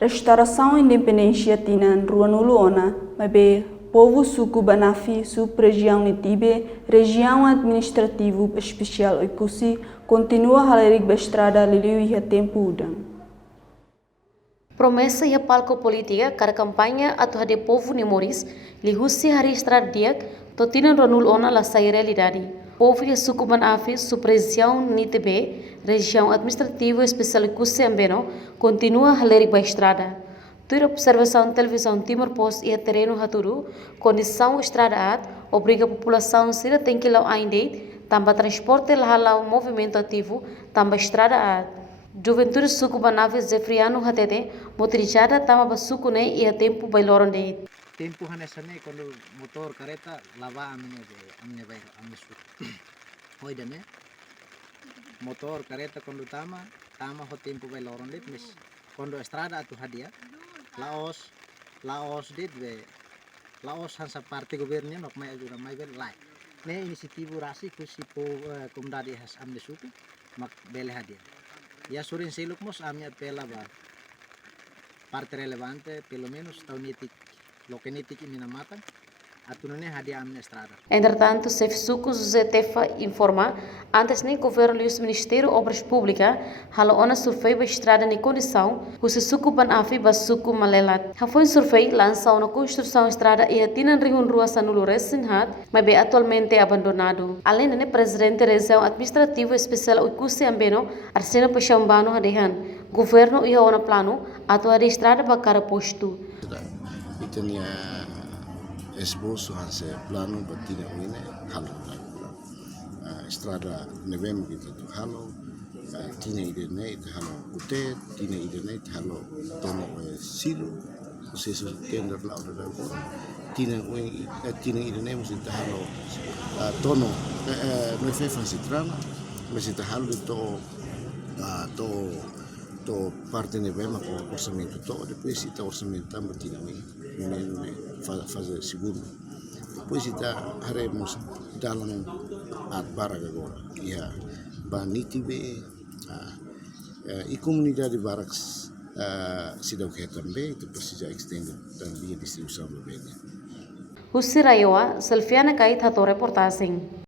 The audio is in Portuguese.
Restauração e independência tinan Ruanuluona, mas povo suku Banafi, sub-região Nitibe, região administrativo especial Oikusi, continua a halerik bestrada liliu e tempo udang. Promessa e a palco política cara campanha atau de povo Nemoris, lihusi hari estrada diak, totinan Ruanuluona la sai realidade. Povo e suku Banafi, sub-região Nitibe, região administrativo especial Oikusi ambeno, continua a halerik bestrada. Tur observação televisão Timor-Post e terreno haturu, condição estrada obriga a população sira tem que lau ainda, também transporte halau movimento ativo, também estrada Juventude suku Banafi Zefriano hatete, motorizada tama basuku ne e a tempo bailoron de. Tempo hanesane quando motor careta lava amne vai amne suku. Hoida ne motor careta quando tama ho tempo bailoron de, mas quando estrada tu hadia Laos hansa parte governo nok mai ajuda mai vel lai ne inisiativo rasi kusipo komdadi has amne suku mak bele hadia ya surin siluk mos amnya pela ba parte relevante pelo menos taunitik lokenitik iminamatan atunane hadia amne estrada. Entretanto, Chef Suku José Tefa informa, antes nem governo e o Ministério Obras Públicas halo ona survei ba estrada nem condição, o suku Banafi ba suku Malelat. Ha foi survei lança uma construção estrada e tinan rihun rua sanulu resinhat, mas be atualmente abandonado. Além de presidente da região administrativo especial Oikusi ambeno, Arsena Pachambano hadehan, governo ia ona plano atau ada estrada ba cara posto. Esboço hanse plano batina uine halo estrada nevem kita tu halo tina idene itu halo ute tina idene itu halo tono silu sesu tender la udah dapat tina idene mesti itu halo tono neve fansitrana mesti itu halo to parte nevem ako orçamento to depois itu orçamento também tina fase segunda. Depois haremos dalam Barak agora. Ya, Banitibe e comunidade Barak sidau que também itu precisa extender também a distribuição do bem. Husirayoa, Selfiana Kait hato reportagem.